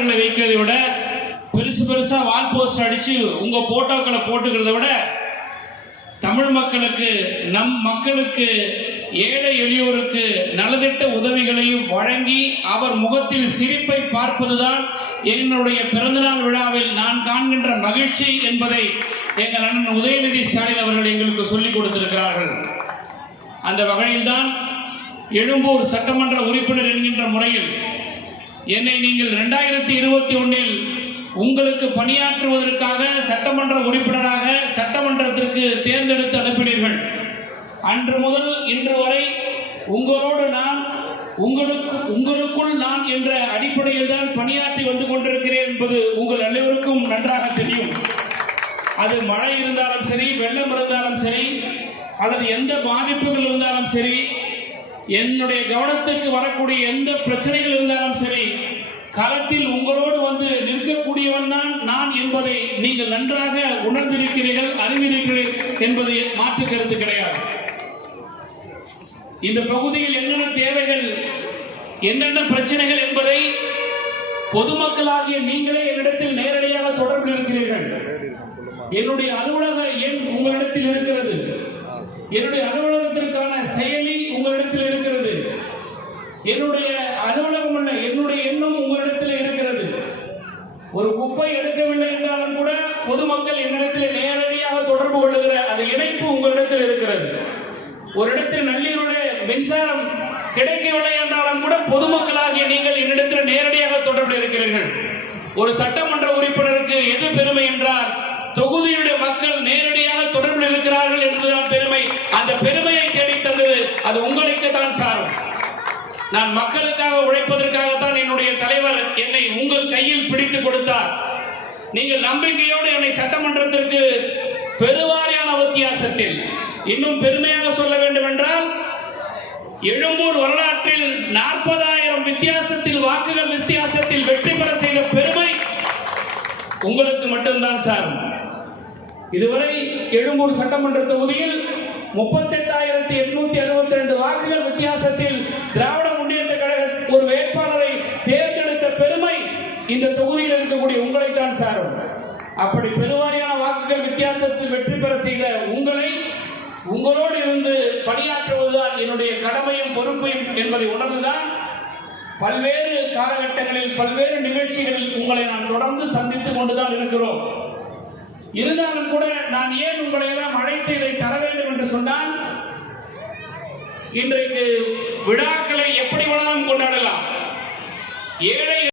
வைக்கிறதை விட பெருசு பெருசா வால் போஸ்ட் அடிச்சு உங்க போட்டோக்களை போட்டுக்கிறத விட தமிழ் மக்களுக்கு நம் மக்களுக்கு ஏழை எளியோருக்கு நலதிட்ட உதவிகளையும் வழங்கி அவர் முகத்தில் சிரிப்பை பார்ப்பதுதான் என்னுடைய பிறந்தநாள் விழாவில் நான் காண்கின்ற மகிழ்ச்சி என்பதை எங்கள் அண்ணன் உதயநிதி ஸ்டாலின் அவர்கள் எங்களுக்கு சொல்லிக் கொடுத்திருக்கிறார்கள். அந்த வகையில்தான் எழும்பூர் சட்டமன்ற உறுப்பினர் என்கின்ற முறையில் என்னை நீங்கள் ரெண்டாயிரத்தி இருபத்தி ஒன்னில் உங்களுக்கு பணியாற்றுவதற்காக சட்டமன்ற உறுப்பினராக சட்டமன்றத்திற்கு தேர்ந்தெடுத்து அனுப்பினீர்கள். அன்று முதல் இன்று வரை உங்களோடு நான் உங்களுக்கு உங்களுக்குள் நான் என்ற அடிப்படையில் தான் பணியாற்றி வந்து கொண்டிருக்கிறேன் என்பது உங்கள் அனைவருக்கும் நன்றாக தெரியும். அது மழை இருந்தாலும் சரி வெள்ளம் இருந்தாலும் சரி அல்லது எந்த பாதிப்புகள் இருந்தாலும் சரி என்னுடைய கவனத்திற்கு வரக்கூடிய எந்த பிரச்சனைகள் இருந்தாலும் சரி களத்தில் உங்களோடு வந்து நிற்கக்கூடியவன் தான் நான் என்பதை நீங்கள் நன்றாக உணர்ந்திருக்கிறீர்கள் அறிந்திருக்கிறீர்கள் என்பது மாற்று கருத்து கிடையாது. இந்த பகுதியில் என்னென்ன தேவைகள் என்னென்ன பிரச்சனைகள் என்பதை பொதுமக்களாகிய நீங்களே என்னிடத்தில் நேரடியாக தொடர்பில் இருக்கிறீர்கள். என்னுடைய அலுவலக எண் உங்களிடத்தில் இருக்கிறது. என்னுடைய அலுவலகத்திற்கான செயலி என்னுடைய அலுவலகம் அல்ல என்னுடைய எண்ணம் உங்களிடத்தில் இருக்கிறது. ஒரு குப்பை எடுக்கவில்லை என்றாலும் கூட பொதுமக்கள் என்னிடத்தில் நேரடியாக தொடர்பு கொள்ளுகிற அந்த இணைப்பு உங்களிடத்தில் இருக்கிறது. ஒரு இடத்தில் நள்ளிருளே மின்சாரம் கிடைக்கவில்லை என்றாலும் கூட பொதுமக்களாகிய நீங்கள் என்னிடத்தில் நேரடியாக தொடர்பு இருக்கிறீர்கள். ஒரு சட்டமன்ற உறுப்பினருக்கு எது பெருமை என்றால் தொகுதியுடைய மக்கள் நேரடியாக தொடர்பில் இருக்கிறார்கள் என்பதுதான் பெருமை. அந்த பெருமையை தேடித் தந்தது அது உங்களுக்கு தான் சாரும். நான் மக்களுக்காக உழைப்பதற்காகத்தான் என்னுடைய தலைவர் என்னை உங்கள் கையில் பிடித்து கொடுத்தார். நீங்கள் நம்பிக்கையோடு என்னை சட்டமன்றத்திற்கு பெருவாரியான வித்தியாசத்தில் இன்னும் பெருமையாக சொல்ல வேண்டும் என்றால் எழும்பூர் வரலாற்றில் நாற்பதாயிரம் வித்தியாசத்தில் வாக்குகள் வித்தியாசத்தில் வெற்றி பெற செய்த பெருமை உங்களுக்கு மட்டும்தான் சார். இதுவரை எழும்பூர் சட்டமன்ற தொகுதியில் முப்பத்தெட்டாயிரத்தி எட்நூத்தி அறுபத்தி ரெண்டு வாக்குகள் வித்தியாசத்தில் திராவிட முன்னேற்ற கழக ஒரு வேட்பாளரை தேர்ந்தெடுத்த பெருமை இந்த தொகுதியில் இருக்கக்கூடிய உங்களைத்தான் அப்படி பெருவாரியான வாக்குகள் வித்தியாசத்தில் வெற்றி பெற செய்த உங்களை உங்களோடு இருந்து பணியாற்றுவதுதான் என்னுடைய கடமையும் பொறுப்பையும் என்பதை உணர்ந்துதான் பல்வேறு காலகட்டங்களில் பல்வேறு நிகழ்ச்சிகளில் உங்களை நான் தொடர்ந்து சந்தித்துக் கொண்டுதான் இருக்கிறோம். இருந்தாலும் கூட நான் ஏன் உங்களை எல்லாம் அழைத்து இதை தர வேண்டும் என்று சொன்னால் இன்றைக்கு விழாக்களை எப்படி வேணாலும் கொண்டாடலாம். ஏழை